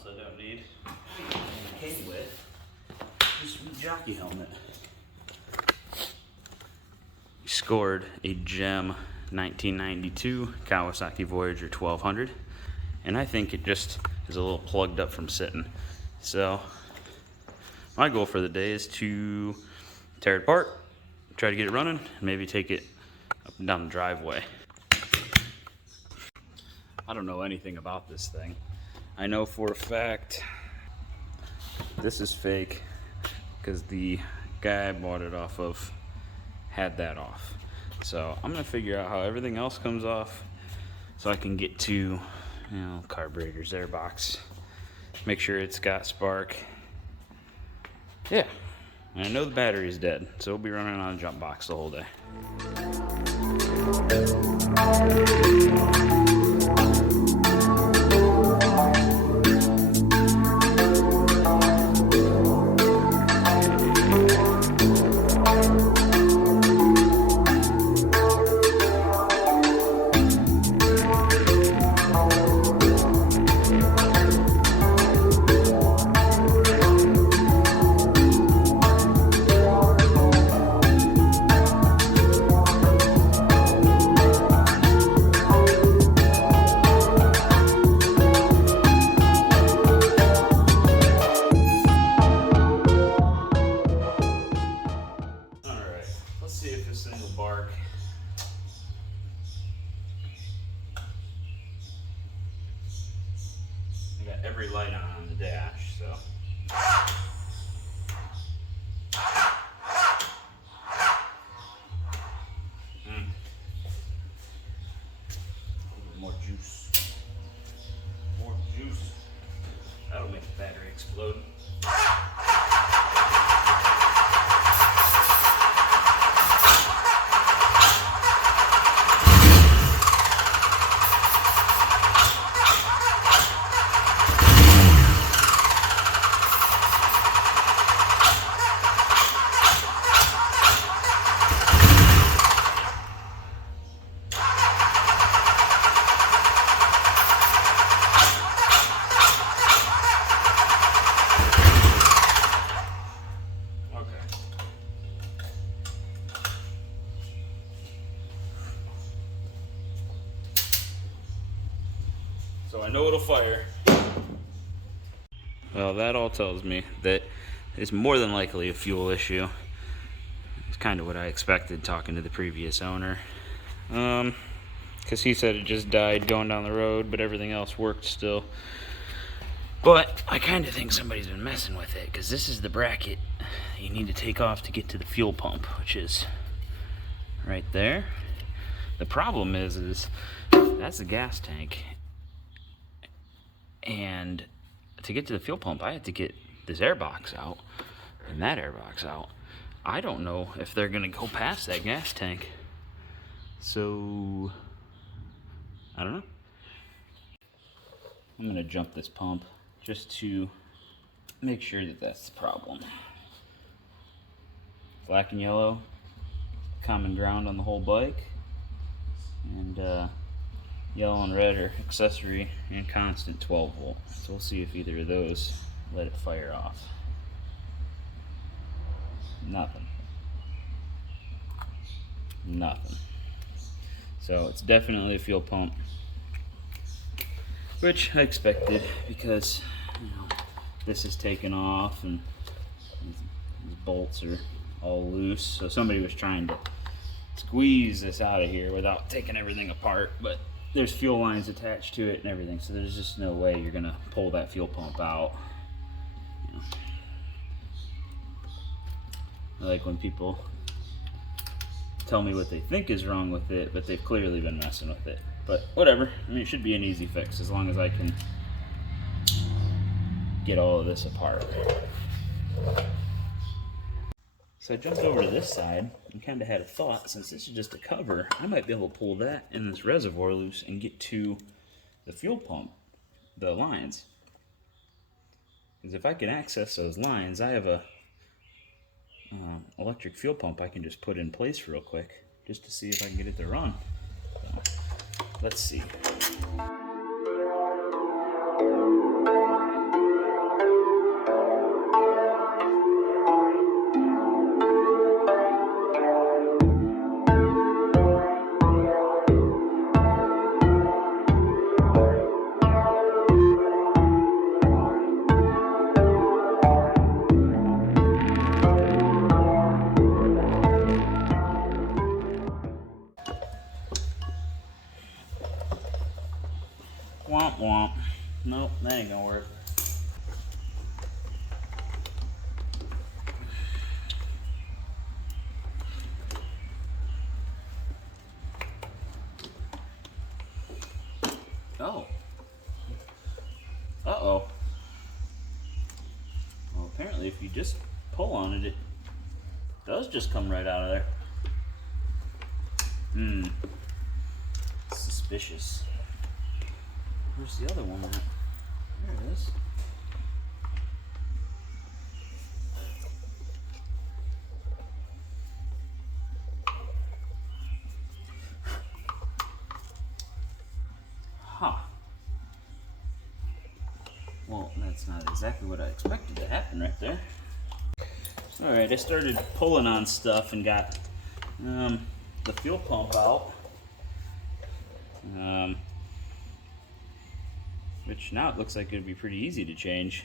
else I don't need. I came with this jockey helmet. Scored a gem 1992 Kawasaki Voyager 1200, and I think it just is a little plugged up from sitting. So my goal for the day is to tear it apart, try to get it running, and maybe take it up and down the driveway. I don't know anything about this thing. I know for a fact this is fake because the guy I bought it off of had that off. So I'm gonna figure out how everything else comes off so I can get to, you know, carburetors, air box, make sure it's got spark. Yeah, and I know the battery's dead, so we'll be running on a jump box the whole day. See if this thing will bark. I got every light on the dash, so. More juice. More juice. That'll make the battery explode. So I know it'll fire. Well, that all tells me that it's more than likely a fuel issue. It's kind of what I expected talking to the previous owner. Because he said it just died going down the road, but everything else worked still. But I kind of think somebody's been messing with it, because this is the bracket you need to take off to get to the fuel pump, which is right there. The problem is that's the gas tank. And to get to the fuel pump, I had to get this air box out and that air box out. I don't know if they're gonna go past that gas tank. So, I don't know. I'm gonna jump this pump just to make sure that that's the problem. Black and yellow, common ground on the whole bike. And yellow and red are accessory and constant 12 volt. So we'll see if either of those let it fire off. Nothing. Nothing. So it's definitely a fuel pump, which I expected because, you know, this is taken off and these bolts are all loose. So somebody was trying to squeeze this out of here without taking everything apart, but there's fuel lines attached to it and everything, so there's just no way you're gonna pull that fuel pump out. You know. I like when people tell me what they think is wrong with it, but they've clearly been messing with it. But whatever, I mean, it should be an easy fix as long as I can get all of this apart. So I jumped over to this side and kind of had a thought, since this is just a cover, I might be able to pull that and this reservoir loose and get to the fuel pump, the lines. Because if I can access those lines, I have a electric fuel pump I can just put in place real quick, just to see if I can get it to run. So, let's see. Oh. Uh-oh. Well, apparently if you just pull on it, it does just come right out of there. Suspicious. Where's the other one at? There it is. Huh. Well, that's not exactly what I expected to happen right there. Alright, I started pulling on stuff and got the fuel pump out. Which now it looks like it would be pretty easy to change.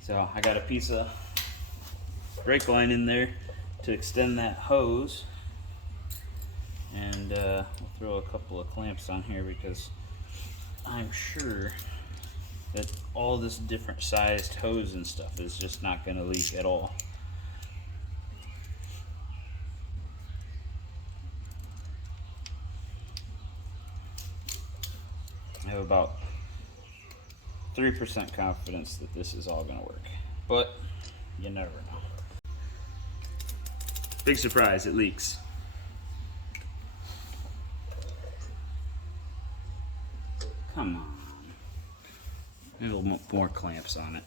So I got a piece of brake line in there to extend that hose. And we'll throw a couple of clamps on here because I'm sure that all this different sized hose and stuff is just not going to leak at all. I have about 3% confidence that this is all going to work, but you never know. Big surprise, it leaks. Come on. Maybe a little more clamps on it.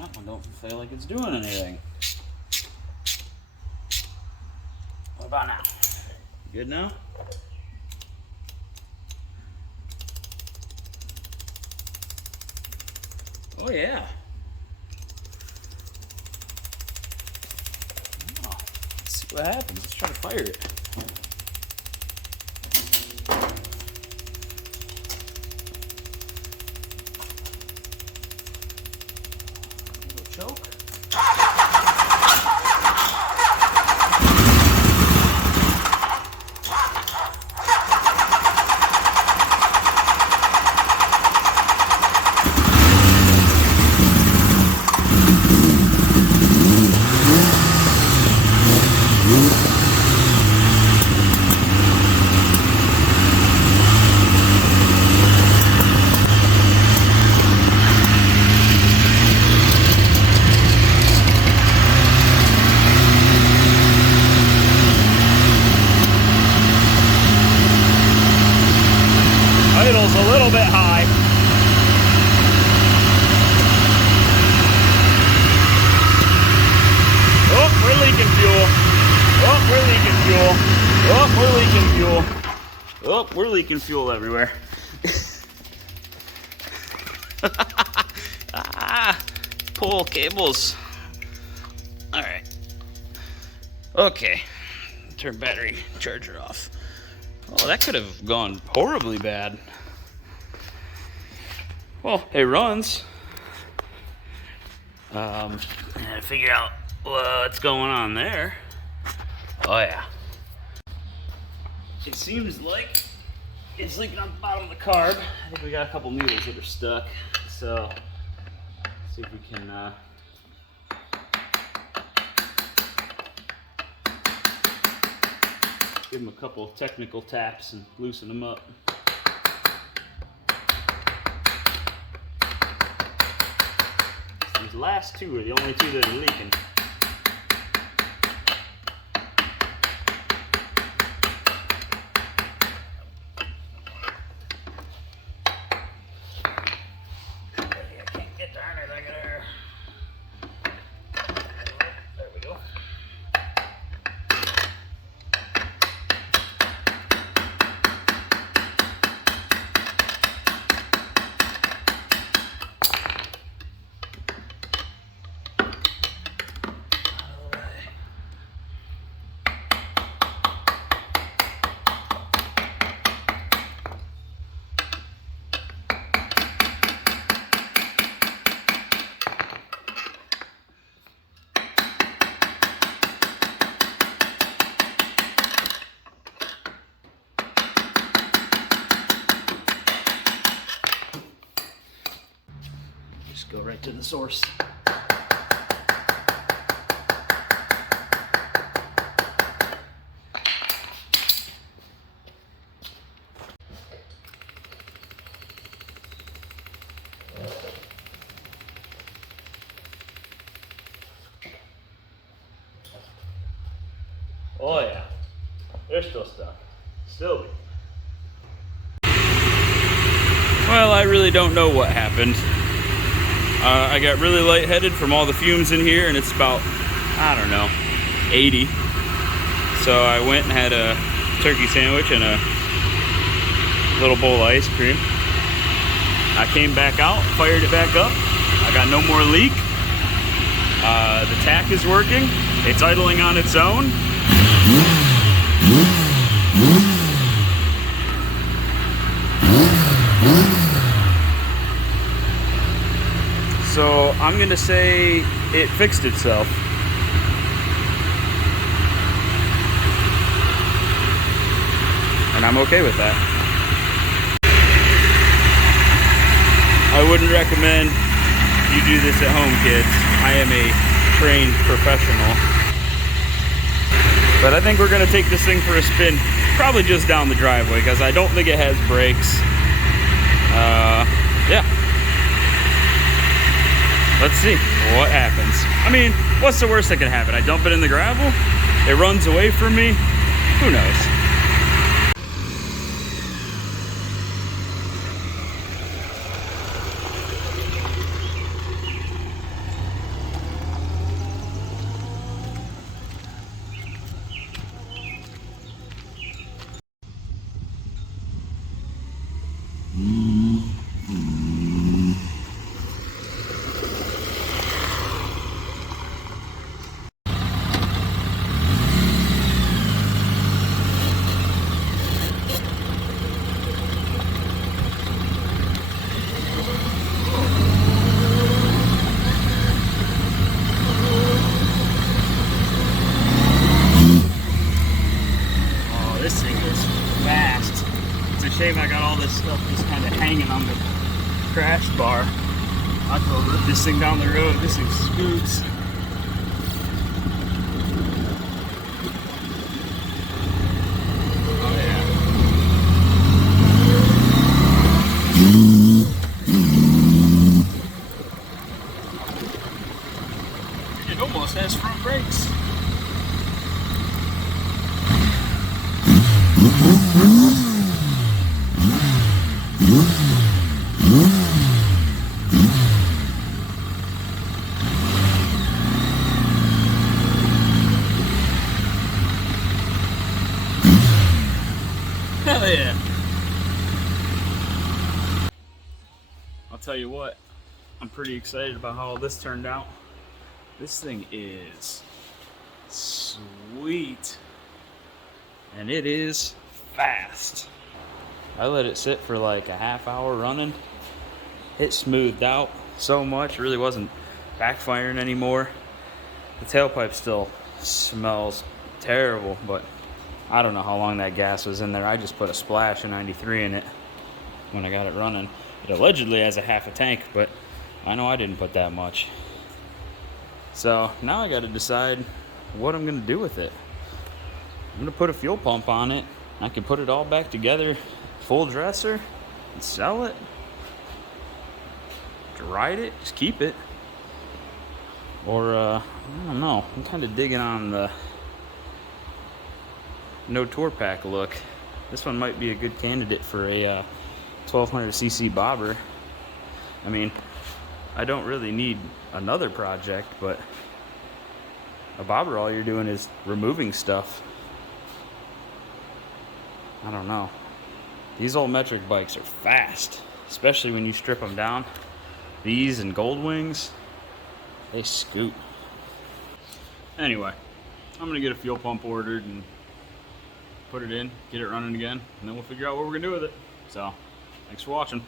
That one don't feel like it's doing anything. What about now? Good now? Oh yeah. Oh, let's see what happens. Let's try to fire it. Choke. Idle's a little bit high. Oh, we're leaking fuel. Oh, we're leaking fuel. Oh, we're leaking fuel. Oh, we're leaking fuel everywhere. Pull cables. All right. Okay. Turn battery charger off. Oh, that could have gone horribly bad. Well, it runs. I gotta figure out what's going on there. Oh yeah. It seems like it's leaking on the bottom of the carb. I think we got a couple needles that are stuck. So, see if we can give them a couple technical taps and loosen them up. These last two are the only two that are leaking. I can't get to anything there. There we go. Just go right to the source. Oh yeah, they're still stuck. Still be. Well, I really don't know what happened. I got really lightheaded from all the fumes in here, and it's about, I don't know, 80. So I went and had a turkey sandwich and a little bowl of ice cream. I came back out, fired it back up. I got no more leak. The tack is working. It's idling on its own. So I'm gonna say it fixed itself. And I'm okay with that. I wouldn't recommend you do this at home, kids. I am a trained professional. But I think we're gonna take this thing for a spin, probably just down the driveway, because I don't think it has brakes. Yeah. Let's see what happens. I mean, what's the worst that can happen? I dump it in the gravel, it runs away from me, who knows? This thing is fast. It's a shame I got all this stuff just kind of hanging on the crash bar. I'll go rip this thing down the road. This thing scoots. Oh yeah. It almost has front brakes. Hell yeah. I'll tell you what, I'm pretty excited about how all this turned out. This thing is sweet. And it is fast. I let it sit for like a half hour running. It smoothed out so much, really wasn't backfiring anymore. The tailpipe still smells terrible, but I don't know how long that gas was in there. I just put a splash of 93 in it when I got it running. It allegedly has a half a tank, but I know I didn't put that much. So now I gotta decide what I'm gonna do with it. I'm gonna put a fuel pump on it. I can put it all back together, full dresser, and sell it. To ride it, just keep it. Or, I don't know. I'm kind of digging on the no tour pack look. This one might be a good candidate for a 1200cc bobber. I mean, I don't really need another project, but a bobber, all you're doing is removing stuff. I don't know. These old metric bikes are fast, especially when you strip them down. These and Gold Wings, they scoot. Anyway, I'm gonna get a fuel pump ordered and put it in, get it running again, and then we'll figure out what we're gonna do with it. So, thanks for watching.